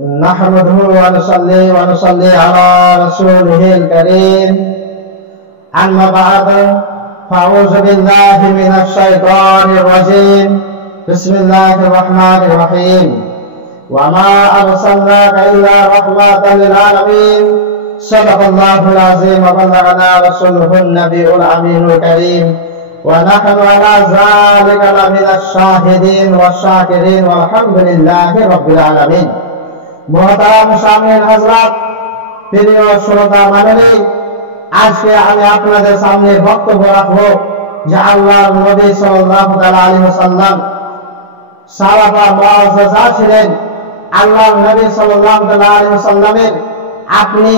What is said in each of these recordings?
نحمده ونصلي على رسوله الكريم. أما بعد فأعوذ بالله من الشيطان الرجيم. بسم الله الرحمن الرحيم. وما أرسلناك إلا رحمة للعالمين. صدق الله العظيم وبلغنا رسوله النبي الأمين الكريم. ونحن على ذلك لمن الشاهدين والشاكرين والحمد لله رب العالمين. মুহতারাম সামিন হযরত, প্রিয় শ্রোতা মণ্ডলী, আজকে আমি আপনাদের সামনে বক্তব্য রাখবো যে আল্লাহর নবী সাল্লাল্লাহু আলাইহি ওয়াসাল্লাম সাহাবা মুআজ্জাজা ছিলেন। আল্লাহর নবী সাল্লাল্লাহু আলাইহি ওয়াসাল্লামের আপনি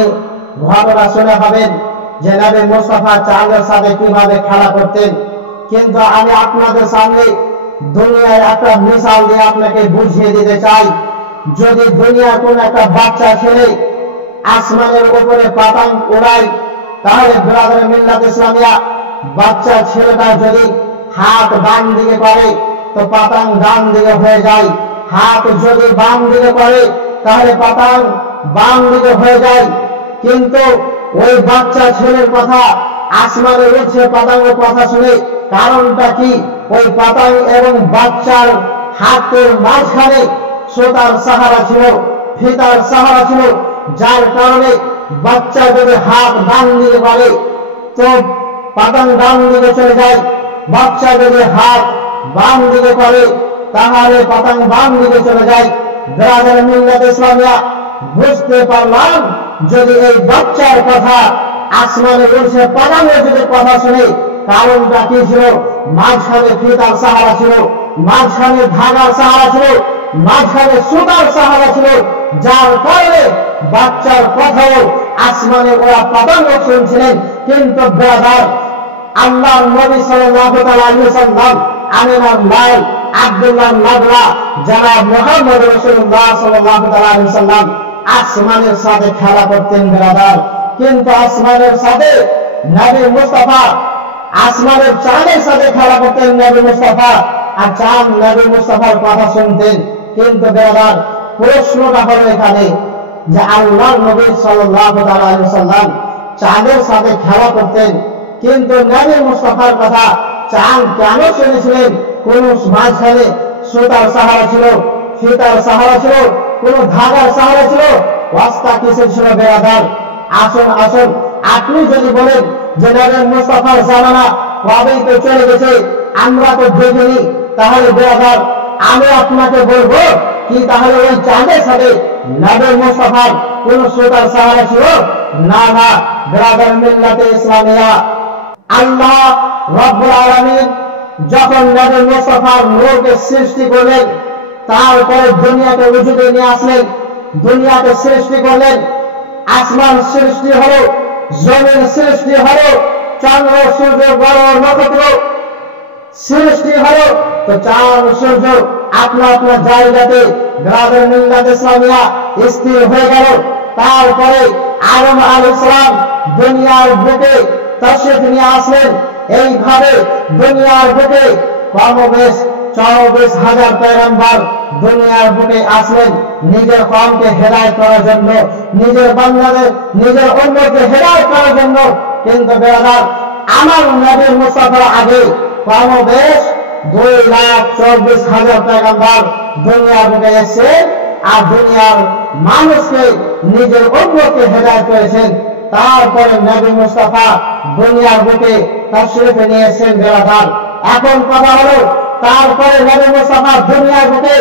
ঘটনা শুনে পাবেন যে নবী মুস্তাফা চাঁদের সাথে কিভাবে খেলা করতেন। কিন্তু আমি আপনাদের সামনে দুনিয়ার একটা মিসাল দিয়ে আপনাকে বুঝিয়ে দিতে চাই। যদি দুনিয়ার কোন একটা বাচ্চা ছেলে আসমানের উপরে পতং উড়ায়, তাহলে ব্রাদার মিল্লাত ইসলামিয়া বাচ্চা ছেলেটা যদি হাত ডান দিকে করে তো পতং ডান দিকে হয়ে যায়, হাত যদি বাম দিকে করে তাহলে পতং বাম দিকে হয়ে যায়। কিন্তু ওই বাচ্চা ছেলের কথা আসমানে উঠছে পতঙ্গের কথা শুনে কারণটা কি? ওই পতঙ্গ এবং বাচ্চার হাতের মাঝখানে সুতার সাহারা ছিল, ফিতার সাহারা ছিল, যার কারণে বাচ্চা যদি হাত ডান দিকে করে তো পতঙ্গ ডান দিকে চলে যায়, বাচ্চা যদি হাত বাম দিকে করে তাহলে পতঙ্গ বাম দিকে চলে যায়। ব্রাদার মিল্লাত ইসলামিয়া বুঝতে পারলাম যদি এই বাচ্চার কথা আসমানে উঠছে পতঙ্গের যদি কথা শুনে কারণটা কি ছিল? মাঝখানে ফিতার সাহারা ছিল, মাঝখানে ধাগার সাহারা ছিল, মাঝখানে সুতার সাহারা ছিল, যার কারণে বাচ্চার কথাও আসমানে ওরা পতঙ্গ শুনছিলেন। কিন্তু ব্রাদার আল্লাহর নবী সাল্লাল্লাহু আলাইহি ওয়াসাল্লাম আমিনার লাল আব্দুল্লাহ নাদরা জনাব মুহাম্মদ রাসূলুল্লাহ সাল্লাল্লাহু আলাইহি ওয়াসাল্লাম আসমানের সাথে খেলা করতেন ব্রাদার। কিন্তু আসমানের সাথে নবী মুস্তাফা, আসমানের চাঁদের সাথে খেলা করতেন নবী মুস্তাফা, আর চাঁদ নবী মুস্তাফার কথা শুনতেন। কিন্তু ব্রাদার প্রশ্নটা হলো এখানে যে আল্লাহর নবী সাল্লাল্লাহু আলাইহি ওয়াসাল্লাম চাঁদের সাথে খেলা করতেন, কিন্তু নবী মুস্তাফার কথা চাঁদ কেন শুনেছিলেন? কোন মাঝখানে সুতার সাহারা ছিল, ফিতার সাহারা ছিল, কোন ধাগার সাহারা ছিল, রাস্তা কিসের ছিল ব্রাদার? আসুন আসুন আপনি যদি বলেন যে নবী মুস্তাফার জামানা কবেই তো চলে গেছে, আমরা তো দেখিনি, তাহলে ব্রাদার আমি আপনাকে বলবো কি তাহলে ওই চাঁদের সাথে নবী মুস্তাফার কোন সুতার সাহারা ছিল? না না ব্রাদার মিল্লাতে ইসলামিয়া, আল্লাহ রব্বুল আলামিন যখন নবী মুস্তাফার নূরকে সৃষ্টি করলেন, তারপরে দুনিয়াকে ওজুদে নিয়ে আসলেন, দুনিয়াকে সৃষ্টি করলেন, আসমান সৃষ্টি হলো, জমিন সৃষ্টি হলো, চন্দ্র সূর্য গ্রহ নক্ষত্র সৃষ্টি হলো। তো চাঁদ সূর্য আপনা আপনার জায়গাতে ব্রাদার মিল্লাত ইসলামিয়া স্থির হয়ে গেল। তারপরে আদম আলাইহিস সালাম দুনিয়ার বুকে তাশরীফ নিয়ে আসলেন। এইভাবে দুনিয়ার বুকে কমবেশ 24,000 পয়গম্বর দুনিয়ার বুকে আসলেন নিজের কওমকে হেদায়েত করার জন্য, নিজের বান্দাদের, নিজের উম্মতকে হেদায়েত করার জন্য। কিন্তু ব্রাদার আমার নবী মুস্তাফার আগে কমবেশ 2,24,000 পয়গম্বর দুনিয়ার বুকে এসেছে আর দুনিয়ার মানুষকে, নিজের উম্মতকে হেদায়েত করেছেন। তারপরে নবী মুস্তাফা দুনিয়ার বুকে তাশরীফ নিয়ে এসেছেন ব্রাদার। এখন কথা হলো তারপরে নবী মুস্তাফা দুনিয়ার বুকে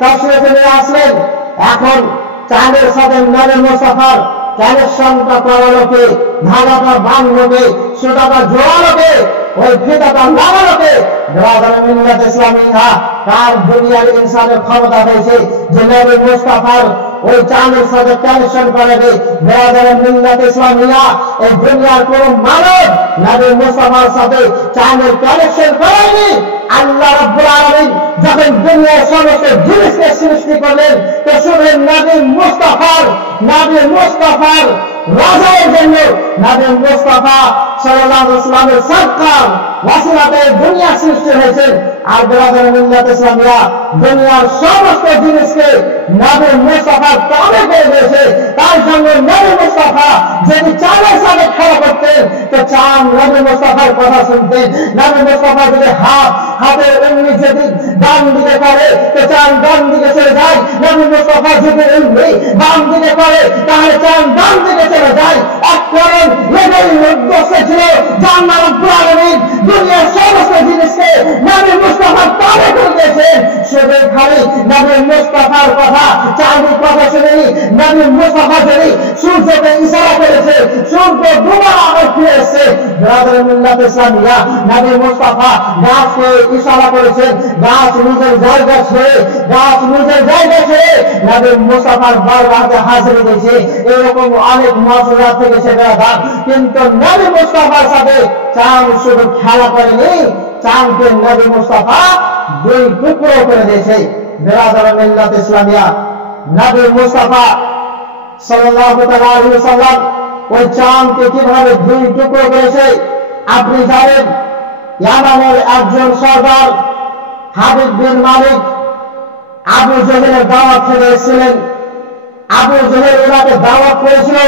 তাশরীফ নিয়ে আসলেন, এখন চাঁদের সাথে নবী মুস্তাফার কানেকশনটা করালো কে? ধাগাটা বাঁধলো কে? সুতাটা জোড়ালো কে? ওই ফিতাটা লাগালো কে? ব্রাদার মিল্লাত ইসলামিয়া কার দুনিয়ার ইনসানের ক্ষমতা হয়েছে যে নবী মুস্তাফার ওই চাঁদের সাথে কানেকশন করাবে? ব্রাদার মিল্লাত ইসলামিয়া এই দুনিয়ার কোন মানব নবী মুস্তাফার সাথে চাঁদের কানেকশন করেনি। আল্লাহ রাব্বুল আলামিন যখন দুনিয়ার সমস্ত জিনিসকে সৃষ্টি করলেন তো শুধু নবী মুস্তাফার রাজার জন্য নবী মুস্তাফা সাল্লাল্লাহু আলাইহি ওয়াসাল্লামের সদকার ওয়াসিলাতে দুনিয়া সৃষ্টি হয়েছে। আর ব্রাদার মিল্লাত ইসলামিয়া দুনিয়ার সমস্ত জিনিসকে নবী মুস্তাফার তাবে করে দিয়েছে। তার সঙ্গে নবী মুস্তাফা যদি চাঁদের সাথে খেলা করতেন তো চাঁদ নবী মুস্তাফার কথা শুনতেন। নবী মুস্তাফা যদি হাতের এমনি যদি ডান দিকে করে তো চাঁদ ডান দিকে চলে যায়। নবী মুস্তাফা যদি এমনি বাম দিকে করে তাহলে চাঁদ ডান দিকে চলে যায়। এক কারণ এটাই উদ্দেশ্য ছিল যে আল্লাহ রাব্বুল আলামিন দুনিয়ার সমস্ত জিনিসকে নবী মুস্তাফার তাবে করে দিয়েছেন। শুধু খালি নবী মুস্তাফার কথা চাঁদের কথা শুনেনি, নবী মুস্তাফা যদি সূর্যকে ইশারা করেছে সূর্য দুবার আবার ফিরে এসেছে। ব্রাদার মিল্লাত ইসলামিয়া নবী মুস্তাফা গাছকে ইশারা করেছেন, গাছ নিজের জায়গা ছেড়ে নবী মুস্তাফার দরবারে হাজির হয়েছে। এরকম অনেক মুআজিজা থেকেছে ব্রাদার, কিন্তু নবী মুস্তাফার সাথে চাঁদ শুধু খেলা করেনি, চাঁদকে নবী মুস্তাফা দুই টুকরো করে দিয়েছে। ব্রাদার মিল্লাত ইসলামিয়া নবী মুস্তাফা সাল্লাল্লাহু আলাইহি ওয়াসাল্লাম ওই চাঁদকে কিভাবে দুই টুকরো করেছে আপনি জানেন। ইয়ামানের একজন সর্দার হাবিব বিন মালিক আবু জেহেলের দাওয়াত খেতে এসেছিলেন। আবু জেহেল ওনাকে দাওয়াত করেছিল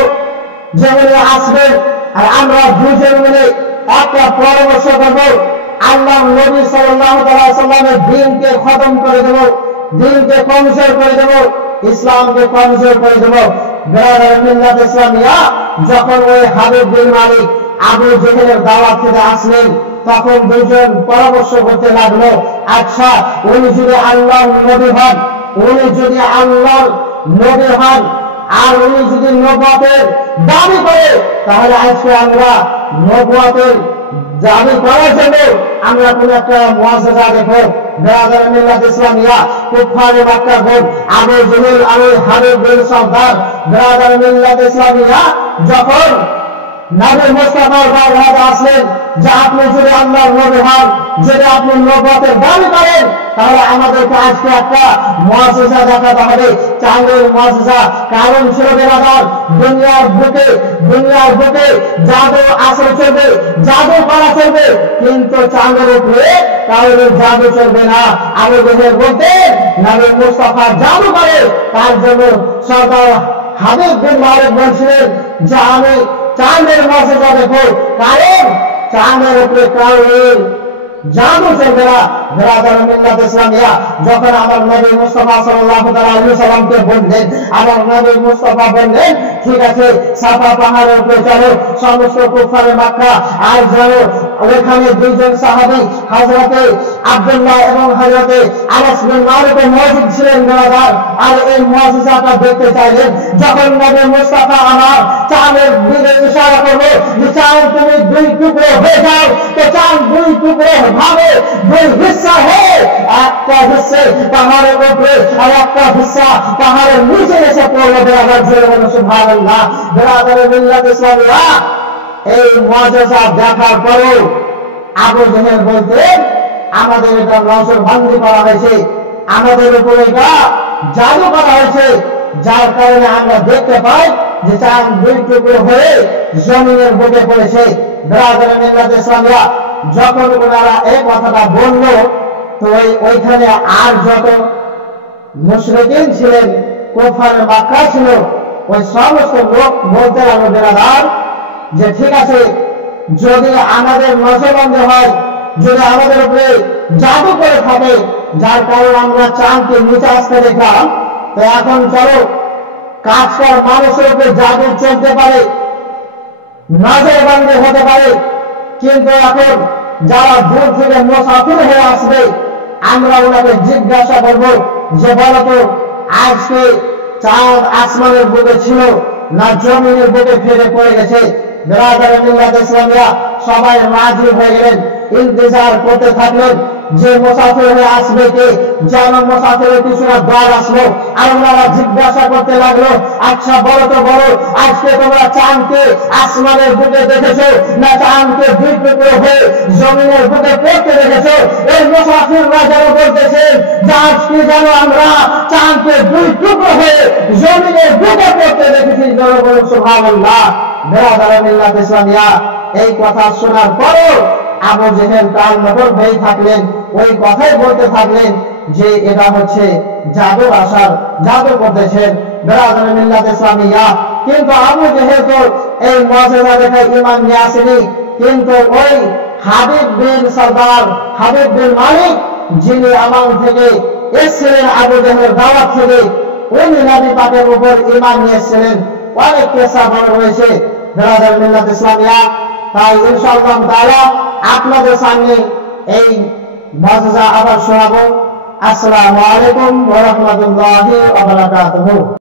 যে উনি আসবেন আর আমরা দুজন মিলে একটা পরামর্শ করব, আল্লাহ নবী সাল্লাল্লাহু আলাইহি ওয়াসাল্লামের দ্বীনকে খতম করে দেব, দ্বীনকে কমজোর করে দেব, ইসলামকে কমজোর করে দেব। ব্রাদার মিল্লাত ইসলামিয়া যখন ওই হাবিব বিন মালিক আবু জেহেলের দাওয়াত খেতে আসলেন তখন দুজন পরামর্শ করতে লাগলো, আচ্ছা উনি যদি আল্লাহর নবী হন, উনি যদি আল্লাহর নবী হন আর উনি যদি নবুয়তের দাবি করে তাহলে আজকে আমরা নবুয়তের দাবি করার জন্য আমরা কোন একটা মুআজিজা দেখব। ব্রাদার মিল্লাত ইসলামিয়া কুফারে মক্কা গোট আবু জেহেল আর হাবিব বিন সর্দার ব্রাদার মিল্লাত ইসলামিয়া যখন নবী মুস্তাফার দরবারে আসলেন যে আপনি যদি আল্লাহর নবী হন, যদি আপনি নবুয়তের দাবি করেন তাহলে আমাদেরকে আজকে একটা মুআজিজা দেখাতে হবে, চাঁদের মুআজিজা। কারণ ছিল ব্রাদার দুনিয়ার বুকে জাদু আসর চলবে, জাদু করা চলবে, কিন্তু চাঁদের উপরে কারোর জাদু চলবে না। আবু জেহেল বলতেন নবী মুস্তাফা জাদু করে, তার জন্য সর্দার হাবিব বিন মালিক বলছিলেন যে আমি চাঁদের মুআজিজা দেখো, কারণ চাঁদের উপরে কারোর জাদু চলবে না। ব্রাদার মিল্লাত ইসলামিয়া যখন আমার নবী মুস্তাফা সাল্লাল্লাহু আলাইহি ওয়াসাল্লামকে বললেন, আমার নবী মুস্তাফা বললেন ঠিক আছে সাফা পাহাড়ের উপরে চলো, সমস্ত কুফারে মক্কা আর যাও। ওখানে দুইজন সাহাবী হযরতে আব্দুল্লাহ এবং হযরতে আনাস বিন মালিক মওজুদ ছিলেন ব্রাদার, আর এই মুআজিজাটা দেখতে চাইলেন। যখন নবী মুস্তাফা আমার চাঁদের দিকে ইশারা করবে যে চাঁদ তুমি দুই টুকরো হয়ে যাও, তো চাঁদ দুই টুকরো ভাবে দুই হিস্সা হয়ে একটা হিস্সা পাহাড়ের উপরে আর একটা হিস্সা পাহাড়ের নিচে এসে পড়লো। ব্রাদার জোরে বলুন সুবহানাল্লাহ। ব্রাদার মিল্লাত ইসলামিয়া এই মুআজিজা দেখার পরেও আবু জেহেল বলতেন আমাদের এটা নজরবন্দি করা হয়েছে, আমাদের উপরে এটা জাদু করা হয়েছে, যার কারণে আমরা দেখতে পাই যে চাঁদ দুই টুকরো হয়ে জমিনের বুকে পড়েছে। ব্রাদার মিল্লাত ইসলামিয়া যখন ওনারা এই কথাটা বলল তো ওইখানে আর যত মুশরিকিন ছিলেন, কুফারে মক্কা ছিল, ওই সমস্ত লোক বলতে লাগলো ব্রাদার যে ঠিক আছে যদি আমাদের নজরবন্দি হয়, যদি আমাদের উপরে জাদু করে থাকে যার কারণে আমরা চাঁদকে নিচে আসতে দেখলাম, তো এখন চলো কাজকার মানুষের উপরে জাদু চলতে পারে, নজরবন্দি হতে পারে, কিন্তু এখন যারা দূর থেকে মুসাফির হয়ে আসবে আমরা ওনাকে জিজ্ঞাসা করব যে বলতো আজকে চাঁদ আসমানের বুকে ছিল না জমিনের বুকে ফেলে পড়ে গেছে। ব্রাদার মিল্লাত ইসলামিয়া সবাই রাজি হয়ে গেলেন, ইন্তজার করতে থাকলেন যে মুসাফির হয়ে আসবে কে, যেন মুসাফিরের কিছুটা দল আসলো। আর ওনারা জিজ্ঞাসা করতে লাগলো আচ্ছা বলো তো বলো আজকে তোমরা চাঁদকে আসমানের বুকে দেখেছো না চাঁদকে দুই টুকরো হয়ে জমিনের বুকে পড়তে দেখেছো? এই মুসাফিররা যেন বলতেছেন যে আজকে যেন আমরা চাঁদকে দুই টুকরো হয়ে জমিনের বুকে পড়তে দেখেছি। জনগণ সুবহানাল্লাহ। বেরাদারে মিল্লাত ইসলামিয়া, এই কথা শোনার পরও আবু জেহেল কাল নবর হয়ে থাকলেন, ওই কথাই বলতে থাকলেন যে এটা হচ্ছে জাদু আসার, জাদু করতেছেন। বেরাদারে মিল্লাত ইসলামিয়া, কিন্তু আবু জেহেল তো এই মুআজিজা দেখে ঈমান নিয়ে আসেনি। কিন্তু ওই হাবিব বিন সরদার, হাবিব বিন মালিক, যিনি আমান থেকে এসেছিলেন আবু জেহেলের দাওয়াত থেকে, উনি নবী পাকের উপর ঈমান নিয়ে এসেছিলেন। অনেক কেসা বড় হয়েছে বেরাদার মিল্লাত ইসলামিয়া। তাই ইনশাআল্লাহ তাআলা আপনাদের সামনে এই মুআজিজা আবার শোনাবো। আসসালামু আলাইকুম ওয়া রাহমাতুল্লাহি ওয়া বারাকাতুহু।